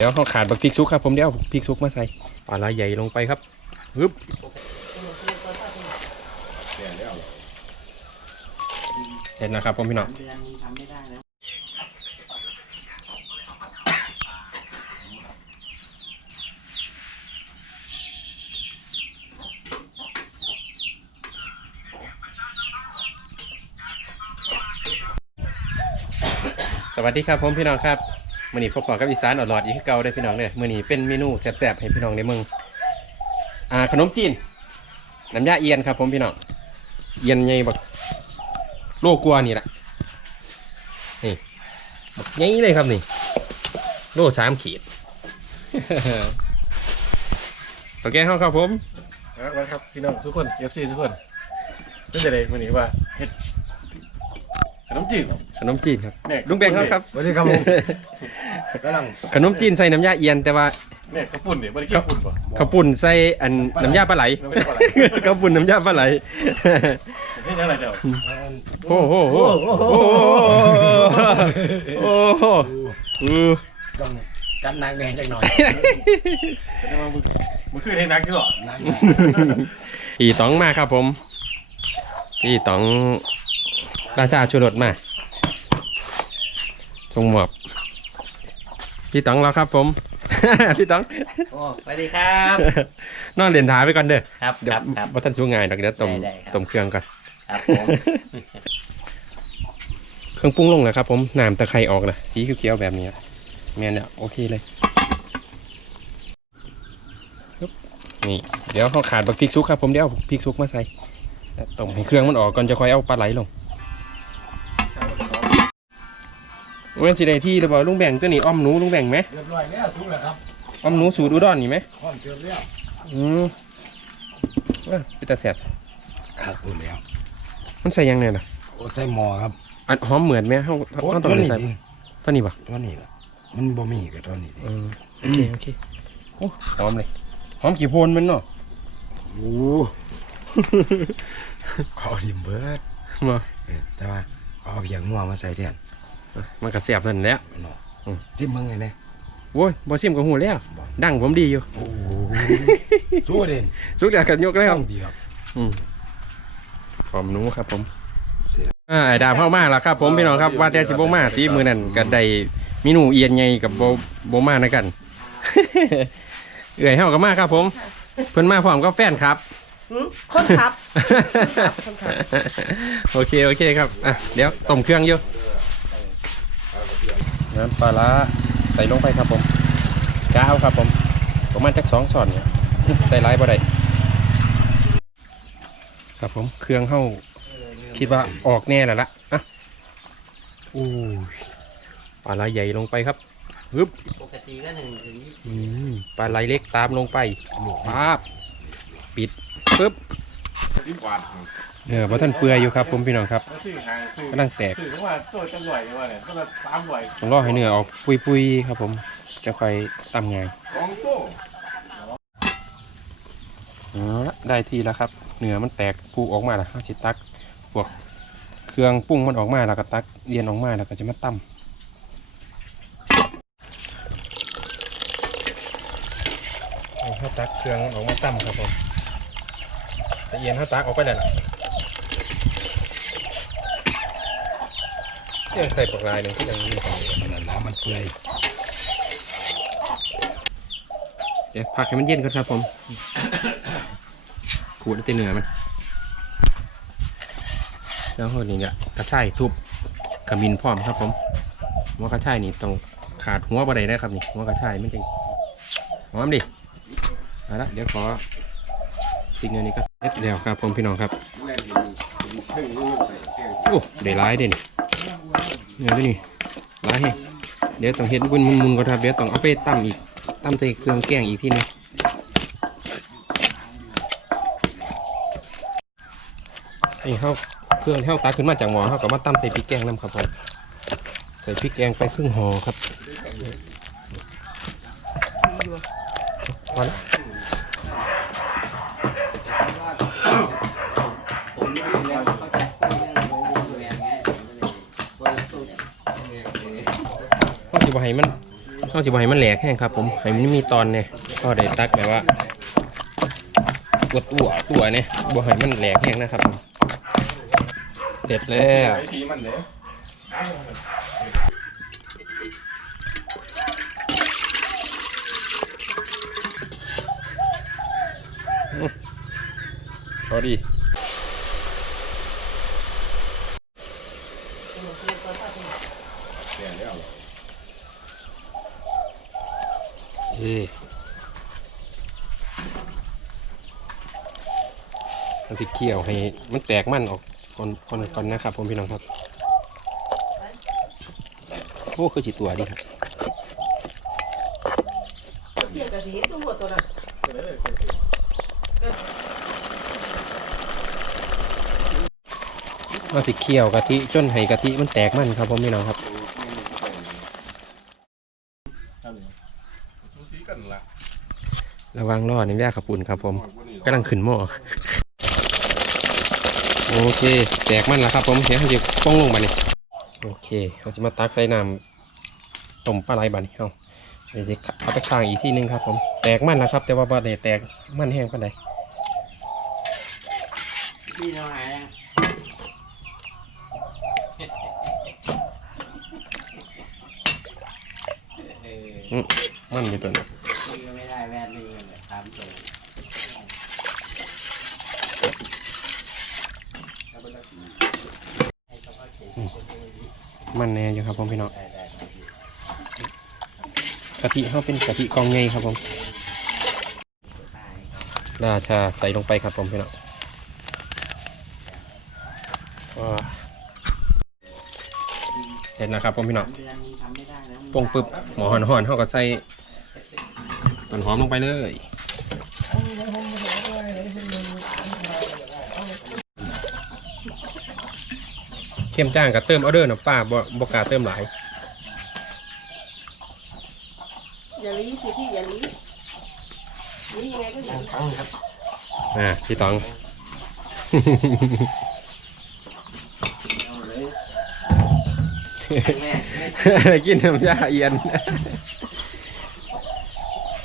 เดี๋ยวเขาขาดบักพริกซุกครับผมเดี๋ยวเอาพริกซุกมาใส่ปลาไหลใหญ่ลงไปครับฮึบเสร็จแล้วครับผมพี่น้องเดือนนี้ทำไม่ได้แล้วสวัสดีครับผมพี่น้องครับ มื่อนี้พบกับอีสานอดหลอดอีกเก่าได้พี่น้องเนี่ยมื่อนี้เป็นเมนูแซ่บๆให้พี่น้องในเมืองอ่าขนมจีนน้ำยาเอียนครับผมพี่น้องเอียนใหญ่บักโลกัวนี่แหละนี่บักใหญ่เลยครับนี่โลสามขีดตัวแกงเขาครับผมครับครับพี่น้องทุกคนเอฟซีทุกคนนี่จะเลยวันนี้ว่าเฮ็ด ขนมจีนขนมจีนครับเนี่ย ลุงแบงค์ครับ สวัสดีครับผมกำลังขนมจีนใส่น้ำยาเอียนแต่ว่าเนี่ยข้าวปุ้นเนี่ยไม่ได้กินข้าวปุ้นป่ะข้าวปุ่นใส่อันน้ำยาปลาไหลน้ำยาปลาไหลข้าวปุ่นน้ำยาปลาไหลเฮ็ดยังไงเดี๋ยวโอ้โหโอ้โหโอ้โหโอ้โหอือต้องกันนางแดงจังหน่อยแต่ว่ามึงมึงขึ้นให้นักกี่หรอนางพี่ต๋องมาครับผมพี่ต๋อง ราชาชูรสมาทรงหมอบพี่ต๋องเราครับผม พี่ต๋องโอ้สวัสดีครับ นอนเรียนท้าไปก่อนเด้อครับเดี๋คยวรับครับว่าท่านชูงานดอกเดี๋ยวต้มได้ได้ครับ ต้มเครื่องก่อนครับผมเครื่องปรุงลงแล้วครับผมน้ำตะไคร้ออกนะสีเขียวๆแบบนี้อะแม่นเนี่ยโอเคเลยปึ๊บนี่เดี๋ยวเขาขาดบักพริกซุกครับผมเดี๋ยวเอาพริกซุกมาใส่แล้วต้มให้เครื่องมันออกก่อนจะค่อยเอาปลาไหลลง วันสิได้ที่หรือเปล่าลุงแบ่งตัวนี้อ้อมหนูลุงแบ่งไหมเรียบร้อยแล้วทุกแล้วครับอ้อมหนูสูตรอุดรนี่ไหมพร้อมเสิร์ฟแล้วอืมเอ้ยเป็นตาแสบขาดตัวแล้วมันใส่ยังไงล่ะโอ้ใส่หม้อครับอันหอมเหมือนไหมเขาโอ้เขาต้ตัองวนี้ใส่ตัวนี้ปะตัวนี้ล่ะมันบ่มีกับตัวนี้ดิเออโอเคโอเคโอ้หอมเลยหอมกี่โพนมันเนาะโอ้ขอดิมเบิร์ดมาเออแต่ว่าเอาเพียงงัวมาใส่แทน มันก็เสียบเพิ่นแหล้วเนาะอืมซิมมึงไงเนี่ยโว้ยบอชิมกับหูแล้ว ดังผมดีอยู่ โอ้โหสู้เด่นสุกเดียวกันยกแล้วต้องดีครับ อืมหอมหนูครับผมเสียอ่าไอ้ดาบเข้ามาแล้วครับ ผมพี่น้องครับว่าแต่สิบ่มาที่มือนั่นก็ได้เมีหนูเอียนใหญ่กับโบโบมานะกัน เอื่อยเฮาก็มาครับผม เพิ่นมาพร้อมกับแฟนครับคนครับ คนครับ โอเค โอเคครับ อะ เดี๋ยวต้มเครื่องอยู่ น้ำปลาร้าใส่ลงไปครับผมจ้าเอาครับผมประมาณจักสองช้อนเนี่ยใส่ร้ายบ่ได้ครับผมเครื่องเข้าคิดว่าออกแน่แล้วละอะอู้ปลาไหลใหญ่ลงไปครับฮึบปกติก็หนึ่งถึงยี่สิบปลาไหลเล็กตามลงไปปั๊บปิดปึ๊บ เออว่ท่านเปื่อยอยู่ครับผมพี่น้องครับ ซื้อหางซื้อกำลังแตก ซื้อเข้าตัวจังหน่อยว่าเนี่ยตัวละสามหน่วยต้องรอให้เนื้อออกปุยๆครับผม จะค่อยตำไงายของโต้อ๋อได้ที่แล้วครับเนื้อมันแตกปูออกมาแล้วเอาจิตักพวกเครื่องปรุงมันออกมาแล้วก็ตักเรียนออกมาแล้วก็จะมาตำเอาข้าตักเครื่องมันออกมาตำครับผมแต่เอียนข้าตักออกไปแล้วล่ะ ยังใส่ปลากรายหนึ่งที่ยังมีของอยู่มันนั่นละมันเปื่อยเดี๋ยวพักให้มันเย็นก่อนครับผมขูดแล้วตีเนื้อมันแล้วคนนี้เนี่ยกระชายทุบขมิ้นพร้อมครับผมหัวกระชายนี่ต้องขาดหัวบะไดนะครับนี่หัวกระชายมันจริงหอมดิเอาละเดี๋ยวขอสิ่งอันนี้ก็เล็ดเดียวครับผมพี่น้องครับโอ้ได้ร้ายเด่น เนี่ยวนี้ร้ายแฮงเดี๋ยวต้องเห็นบุญมุนๆก่อนครับเดี๋ยวต้องเอาไปตั้มอีกตั้มใส่เครื่องแกงอีกทีหนึงนี่เขาเครื่องเขาตักขึ้นมาจากหม้อเขาก็มาตั้มใส่พริกแกงน้ำครับผมใส่พริกแกงไปครึ่งห่อครับพอแล้ว บให้มันเอาสิบ่ให้มันแหลกแห้งครับ ผมให้มันมีตอนเนี่ยก็ได้ตักแบบว่าอวตัวตัวเนี่ยบ่ให้มันแหลกแห้งนะครับ เสร็จแล้ววิธีมันเลยพอดีเอ้มันสิ เคี่ยวให้มันแตกมันออกก่อนก่อนก่อนนะครับผมพี่น้องครับโอ้คือสิตัวดีครับเสียกระสีตัวหัวตัวน่ะมันสิเคี่ยวกะทิจนให้กะทิมันแตกมันครับผมพี่น้องครับระวังรอดในแย่ขับปุ่นครับผมกำลังขึ้นหม้อ โอเค แตกมันแล้วครับ ผมเดี๋ยวเราจะป้องลงมานี่โอเคเราจะมาตักใส่น้ำต้มปลาไหลบานี่เอาเดี๋ยวจะเอาไปข้างอีกที่นึงครับ ผมแตกมันแล้วครับ แต่ว่าบ่ได้แตกมันแห้งปานใดพี่เราหายยังเออมันอยู่ตัวนี้พี่ก็ไม่ได้แว่นนี่เลยตามตัวให้เขาว่าเก่ง มันแน่อยู่ครับผมพี่น้องกะทิเขาเป็นกะทิกองใหญ่ครับผมตายราชาใส่ลงไปครับผมพี่น้องเสร็จแล้วครับผมพี่น้องปงปึ๊บหมอหอนหอนเขาก็ใส่ต้นหอมลงไปเลย เข้มจ้างกับเติมเอาเดอร์นะป้าบ่บ่กล้าเติมหลาย อย่าลีสิพี่อย่าลีลียังไงก็อย่าลีครั้งครับอ่าพี่ตองเอาเลยครั้งแรกกินน้ำยาเอียน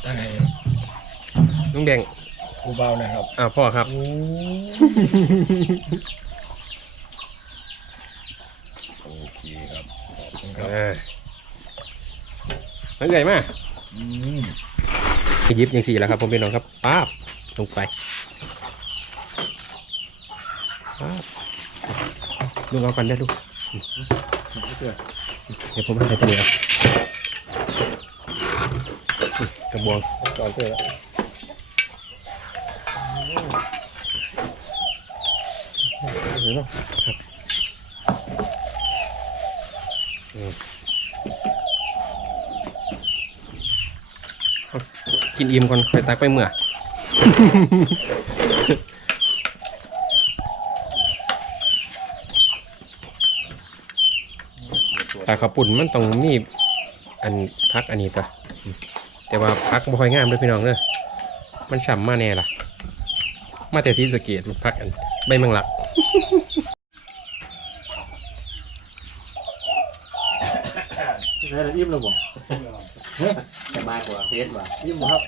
ตั้งให้ลุงแดงผู้เบานะครับอ่าพ่อครับ โอเคครับข อบคุณครับอ่ามันใหญ่มากอืมหยิบอย่างสี่แล้วครับผมเป็นน้องครับป้าบลงไปป้าบลูกเอากันได้ลูกเดี๋ยวผมให้ใส่ตัวนี้ครับกระบวงก่อนเพื่อแล้วเห็นไหมครับอืมเอา กินอิ่มก่อนค่อยตักไปเมื่อปลากระปุ่นมันต้องมีอันพักอันนี้ตัวแต่ว่าพักบ่ค่อยงามเลยพี่น้องเด้อมันฉ่ำมาแน่ล่ะ มาแต่สีสเกตพักอันใบมังลัก ใช่แล้วอิ่มแล้วบ่จะมากกว่าเฟสว่ะอิ่มบ่ครับ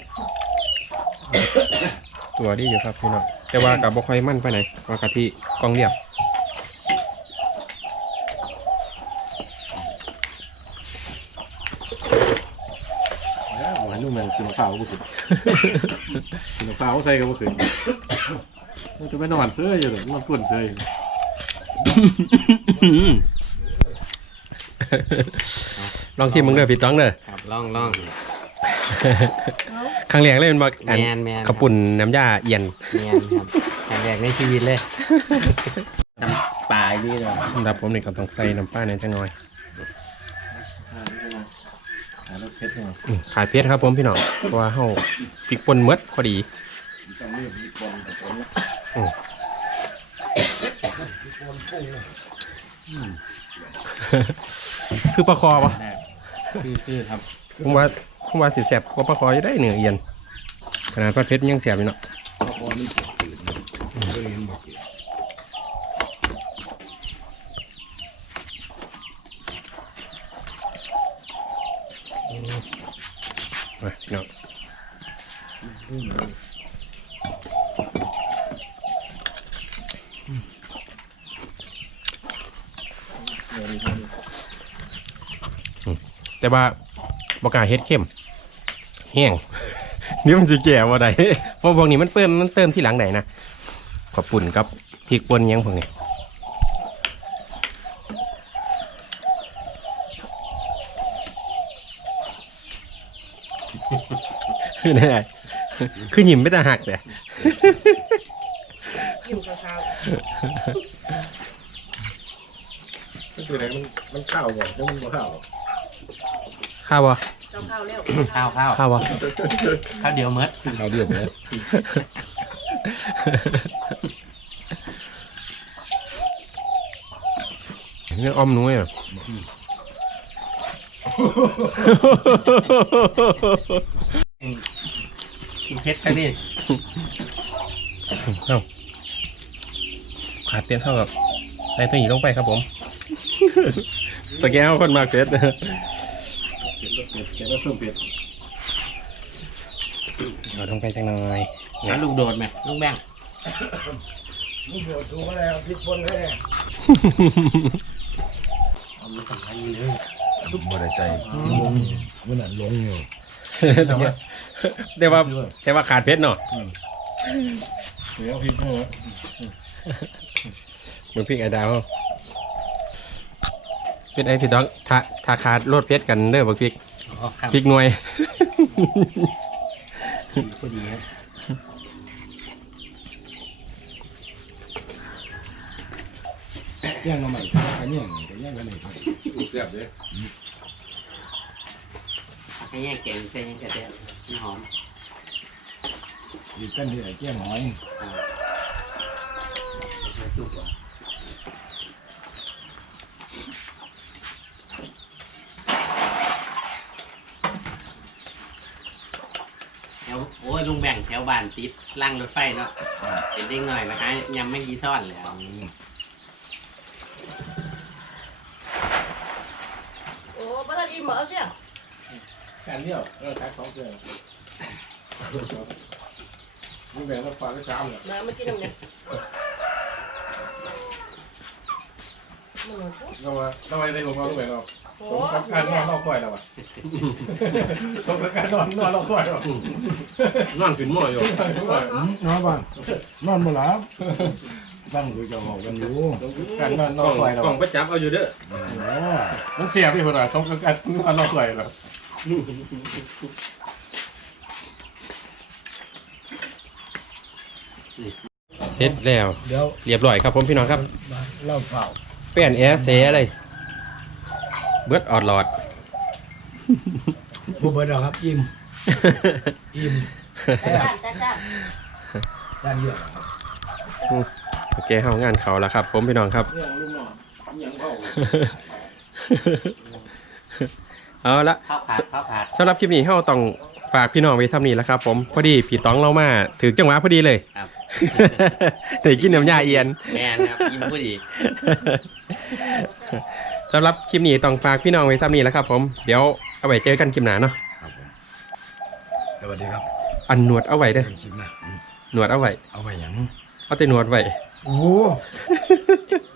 ตัวดีอยู่ครับพี่น้องแต่ว่ากับบ่ค่อยมั่นไปไหนใดว่ากะทิกองเรียบหวานนุ่มแมงกินข้าวก็ขึ้นกินข้าวใส่ก็บ่ขึ้นมันจะไม่นอนเสื้ออยู่เลยมันกวนเสื้ออยู่ ลองชิมมึงเด้อพี่ต้องเด้อครับล่องล่อง ครั้งแรกเลยเป็นบ่อันแมนแมนกระปุ่นน้ำยาเอียนแมนครับครั้งแรกในชีวิตเลยน้ำปลาอีกนี่เลย สำหรับผมนี่ก็ต้องใส่น้ำปลาหน่อยจังหน่อยหาลูกเพชรเนาะอืมขายเพชรครับผมพี่น้องเพราะว่าเฮาพริกป่นหมดพอดีอืม คือปลาคอปะคือคือครับผมว่าผมว่าสิแสบกว่าปลาคออยู่ได้เหนือเอียนขนาดปลาเพชรยังแสบอยู่เนาะเพราะว่ามันตื่นนะก็เลยเห็นบอกอยู่มาพี่น้อง แต่ว่าบกล้าเฮ็ดเข้มแห้งเดี๋ยวมันจะแก่ว่าใดเพราะพวกนี้มันเติมมันเติมที่หลังไหนนะขอบปุ่นกับพริกป่นอิหยังพวกนี้คือแน่คือหยิมไม่ตาหักเลยอยู่กับเขาก็คืออะไรมันมันข้าวบ่แล้วมันบ่ข้าว ข้าวบ่ต้องเข้าแล้วข้าวข้าวข้าวบ่ข้าวเดียวเมดเอาเดียวเลยนี่อ้อมนุ้ยอะกินเพชรกันดิเอ้าขาดเตี้ยนเท่ากับใส่ตัวหยีลงไปครับผม ตะแก้วคนมากเฟส เป็ดเป็ดแกก็เพิ่มเป็ดเอาลงไปจังหน่อยแล้วลูกโดดไหมลูกแบงมึงโดดถูกแล้วพลิกบนให้เนี่ยเอามันสั่งให้เลยมอเตอร์ไซค์มันน่ะลงอยู่แต่ว่าแต่ว่าแต่ว่าขาดเพชรเนาะเดี๋ยวพริกเพิ่มเหมือนพริกไอ้ดาวเป็นไอ้พี่ต้องทาทาขาดโลดเพชรกันเด้อบักพริก อ๋อครับพริกหน่วย พอดีครับแย่งมาใหม่กันแย่งกันแย่งกันไหนไปแซ่บเลยให้แยกแกงเส้นยังกระเทียมหอมอีกกันที่ไหนแย่งหอยอ่าเอาจุกว่ะแถวโอ้ย ลุงแบ่งแถวบ้านติดล่างรถไฟเนาะเป็นเด้งหน่อยนะคะยังไม่กี่ซ่อนเลยอะโอ้บ้านอิ่มเหรอเสี่ยการเดียวเออขายสองเกลือมึงแบ่งมาฝากไปสามเลยมาเมื่อกี้ตรงเนี้ย เอาเราว่าทำไมในผมเราต้องแบ่เราโอ้สมกับการนอนรอคอยเราอะสมกับการนอนนอนรอคอยเรานอนขึ้นหม้ออยู่นอนบ้านนอนมาหลับตั้งคุยจะบอกกันอยู่การนอนนอนคอยเรากล่องประจับเอาอยู่เด้อโอ้มันเสียพี่คนอะสมกับการนอนรอคอยเราเสร็จแล้วเรียบร้อยครับผมพี่น้องครับเล่าเปล่า เปลี่ยนแอร์เสียเลย เบิดออดหลอดผู้เบิร์ดเอาครับอิ่มอิ่มแซ่บจ้าจ้าจ้าด้านเดียวครับโอเคเข้างานเขาแล้วครับ ผมพี่น้องครับ เรื่องลุงหน่อยยังเข้าเอาละข้าวผัดข้าวผัดสำหรับคลิปนี้เราต้องฝากพี่น้องไว้ทำนี้แล้วครับ ผมพอดีพี่ต้องเรามาถือจังหวะพอดีเลยครับ ได้กินน้ำยาเอียน แมนครับยิ้มพอดีสำหรับคลิปนี้ต้องฝากพี่น้องไว้ทำนี้แล้วครับ ผม เดี๋ยวเอาไว้เจอกันคลิปหน้าเนาะ ครับผมสวัสดีครับอันหนวดเอาไว้เด้อจริงๆนะอืมหนวดเอาไว้ เอาไปหยังเอาแต่หนวดไว้ โอ้โห